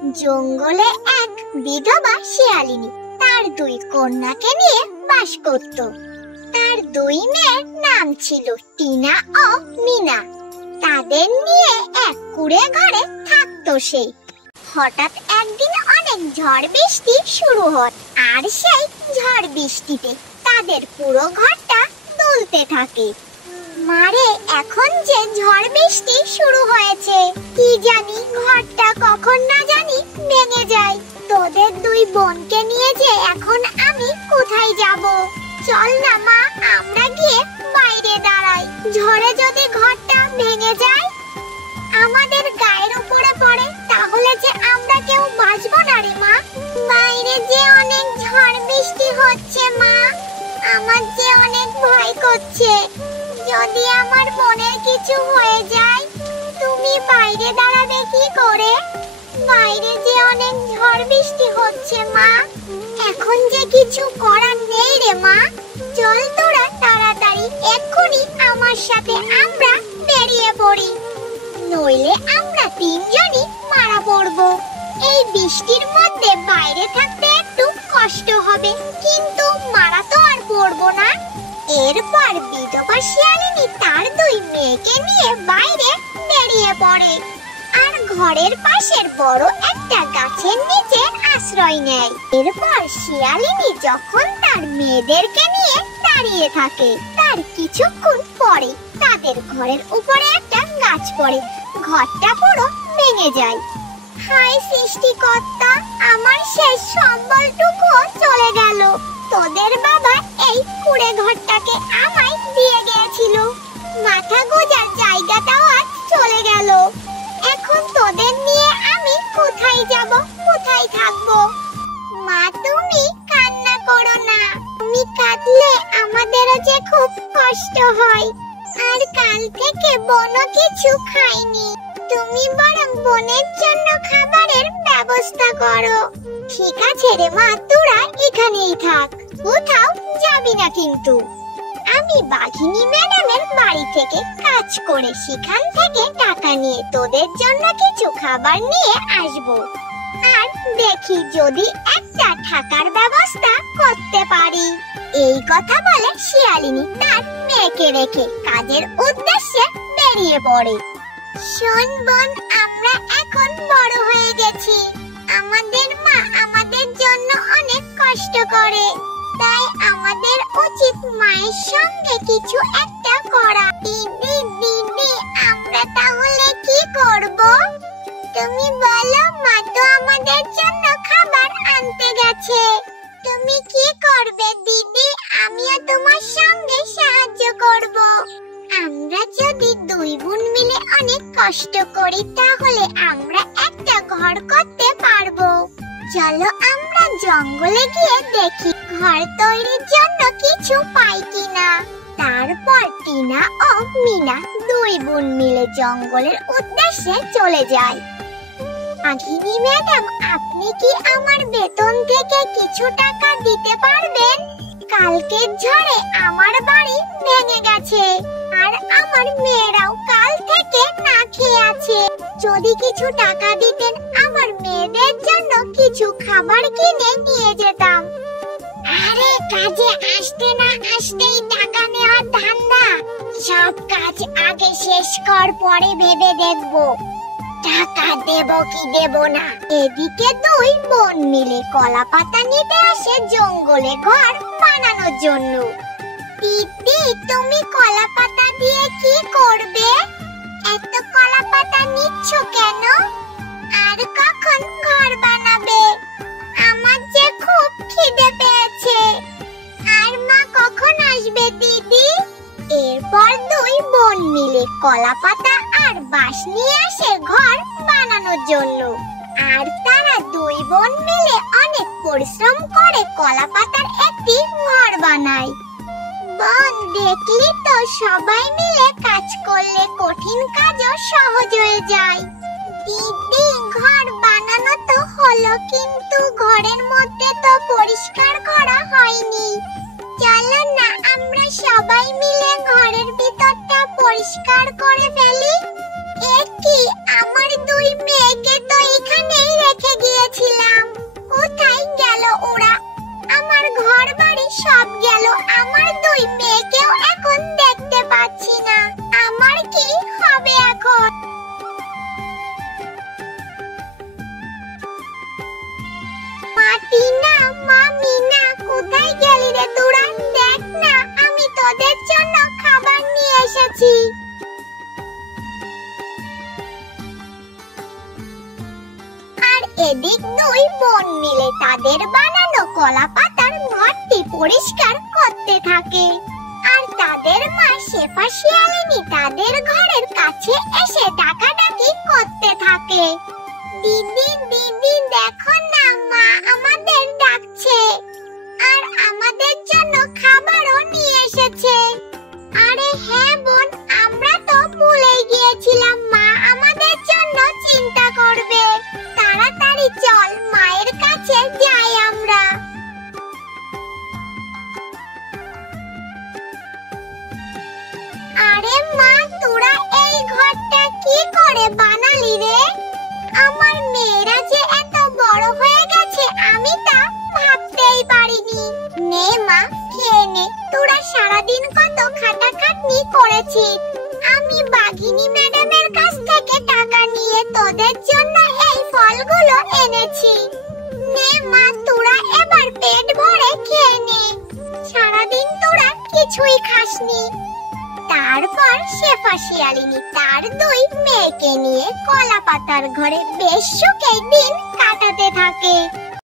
জঙ্গলে এক বিধবা শিয়ালিনী তার দুই কন্যাকে নিয়ে বাস করত। তার দুই মেয়ের নাম ছিল টিনা ও মিনা। তাদের নিয়ে এক কুঁড়ে ঘরে থাকতো সে। হঠাৎ একদিন অনেক ঝড় বৃষ্টি শুরু হয়, আর সেই ঝড় বৃষ্টিতে তাদের পুরো ঘরটা দুলতে থাকে। মারে, এখন যে ঝড় বৃষ্টি শুরু হয়েছে, কি জানি ঘরটা কখন না জানি ভেঙে যায়। তোদের দুই বোনকে নিয়ে যে এখন আমি কোথায় যাব? চল না মা, আমরা গিয়ে বাইরে দাঁড়াই। ঝড়ে যদি ঘরটা ভেঙে যায়, আমাদের গায়ের উপরে পড়ে, তাহলে যে আমরা কেউ বাঁচবো না রে মা। বাইরে যে অনেক ঝড় বৃষ্টি হচ্ছে মা, আমার যে অনেক ভয় করছে। যদি আমার বোনের কিছু হয়ে যায়, তুমি বাইরে দাঁড়াবে কি করে? বাইরে যে অনেক ঝড় বৃষ্টি হচ্ছে মা, এখন যে কিছু করার নেই রে মা। চল তোরা তাড়াতাড়ি এক্ষুনি আমার সাথে আমরা বেরিয়ে পড়ি, নইলে আমরা তিনজনই মারা পড়বো। এই বৃষ্টির মধ্যে বাইরে থাকতে একটু কষ্ট হবে, কিন্তু মারা তো আর পড়বো না। এরপর বিধবা শিয়ালিনী তার দুই মেয়েকে নিয়ে বাইরে বেরিয়ে পড়ে, আর ঘরের পাশের বড় একটা গাছের নিচে আশ্রয় নেয়। এরপর শিয়ালিনী যখন তার মেয়েদেরকে নিয়ে দাঁড়িয়ে থাকে, তার কিছুক্ষণ পরে তাদের ঘরের উপরে একটা গাছ পড়ে, ঘরটা পুরো ভেঙে যায়। হায় সৃষ্টিকর্তা, আমার শেষ সম্বলটুকু চলে গেল। তোদের বাবা এই কুঁড়ে ঘরটাকে আমায় দিয়ে গিয়েছিল, মাথা গোজার জায়গাটাও আজ চলে গেল। এখন তোদের নিয়ে আমি কোথায় যাব, কোথায় থাকবো? মা, তুমি কান্না করো না। তুমি কাঁদলে আমাদেরও যে খুব কষ্ট হয়। আর কাল থেকে বোনও কিছু খায়নি। তুমি বরং বোনের জন্য খাবারের ব্যবস্থা করো। ঠিক আছে রে মা, তোরা এখানেই থাক, কোথাও যাবি না কিন্তু। আমি বাঘিনী ম্যাডামের বাড়ি থেকে কাজ করে সেখান থেকে টাকা নিয়ে তোদের জন্য কিছু খাবার নিয়ে আসবো। আর দেখি যদি একটা থাকার ব্যবস্থা করতে পারি। এই কথা বলে শিয়ালিনী তার মেয়েকে রেখে কাজের উদ্দেশ্যে বেরিয়ে পড়ে। শোন বোন, আমরা এখন বড় হয়ে গেছি। আমাদের মা আমাদের জন্য অনেক কষ্ট করে, তাই আমাদের উচিত মায়ের সঙ্গে কিছু একটা করা। দিদি দিদি, আমরা তাহলে কি করব? তুমি বলো, মা তো আমাদের জন্য খাবার আনতে গেছে। তুমি কি করবে দিদি? আমিও তোমার সঙ্গে সাহায্য করব। আমরা যদি দুই বোন মিলে অনেক কষ্ট করি, তাহলে আমরা একটা ঘর করতে পারবো। চলো আমরা জঙ্গলে গিয়ে দেখি ঘর তৈরির জন্য কিছু পাই কিনা। তারপর টিনা ও মিনা দুই বোন মিলে জঙ্গলের উদ্দেশ্যে চলে যায়। বাঘিনী ম্যাডাম, আপনি কি আমার বেতন থেকে কিছু টাকা দিতে পারবেন? কালকের ঝড়ে আমার বাড়ি ভেঙে গেছে, আর আমার মেয়েরাও কাল থেকে না খেয়ে আছে। যদি কিছু টাকা দিতেন, আমার মেয়েদের জন্য কিছু খাবার কিনে নিয়ে যেতাম। আরে, কাজে আসতে না আসতেই টাকা নেওয়ার ধান্দা। সব কাজ আগে শেষ কর, পরে ভেবে দেখবো টাকা দেব কি দেব না। এদিকে দুই বোন মিলে কলা পাতা নিতে আসে জঙ্গলে ঘর বানানোর জন্য। দিদি, তুমি কলা পাতা দিয়ে কি করবে? এত কলা পাতা নিচ্ছ কেন? আর কখন ঘর বানাবে? আমার যে খুব খিদে পেয়েছে। আর মা কখন আসবে দিদি? এরপর দুই বোন মিলে কলা পাতা আর বাঁশ নিয়ে আসে ঘর বানানোর জন্য। আর তারা দুই বোন মিলে অনেক পরিশ্রম করে কলা পাতার একটি ঘর বানায়। বোন, দেখলি তো, সবাই মিলে কাজ করলে কঠিন কাজও সহজ হয়ে যায়। দিদি, ঘর বানানো তো হলো, কিন্তু ঘরের মধ্যে তো পরিষ্কার করা হয়নি। চলো না আমরা সবাই মিলে ঘরের ভিতরটা পরিষ্কার করে ফেলি। এ কি, আমার দুই মেয়েকে তো এখানেই রেখে টিনা, মা মিনা, কোথায় গেলি রে তোরা? দেখ না, আমি তোদের জন্য খাবার নিয়ে এসেছি। আর এদিক দুই বোন মিলে তাদের বানানো কলা পাতার ঘরটি পরিষ্কার করতে থাকে। আর তাদের মা শেফা শিয়ালিনী তাদের ঘরের কাছে এসে ডাকাডাকি করতে থাকে। দিদি দিদি, দেখো না, মা আমাদের ডাকছে আর আমাদের জন্য খাবারও নিয়ে এসেছে। আরে হ্যাঁ বোন, আমরা তো ভুলেই গিয়েছিলাম, মা আমাদের জন্য চিন্তা করবে। তাড়াতাড়ি চল, মায়ের কাছে যাই আমরা। আরে মা, তোরা এই ঘরটা কি করে বানালি রে? আমার মেয়েরা যে এত বড় হয়ে গেছে আমি তা ভাবতেই পারিনি। নে মা, খেয়ে নে। তোরা সারাদিন কত খাটাখাটনি করেছিস। আমি বাঘিনী ম্যাডামের কাছ থেকে টাকা নিয়ে তোদের জন্য এই ফলগুলো এনেছি। নে মা, তোরা এবার পেট ভরে খেয়ে নে। সারাদিন তোরা কিছুই খাসনি। তারপর শেফা শিয়ালিনী তার দুই মেয়েকে নিয়ে কলা পাতার ঘরে বেশ সুখে দিন কাটাতে থাকে।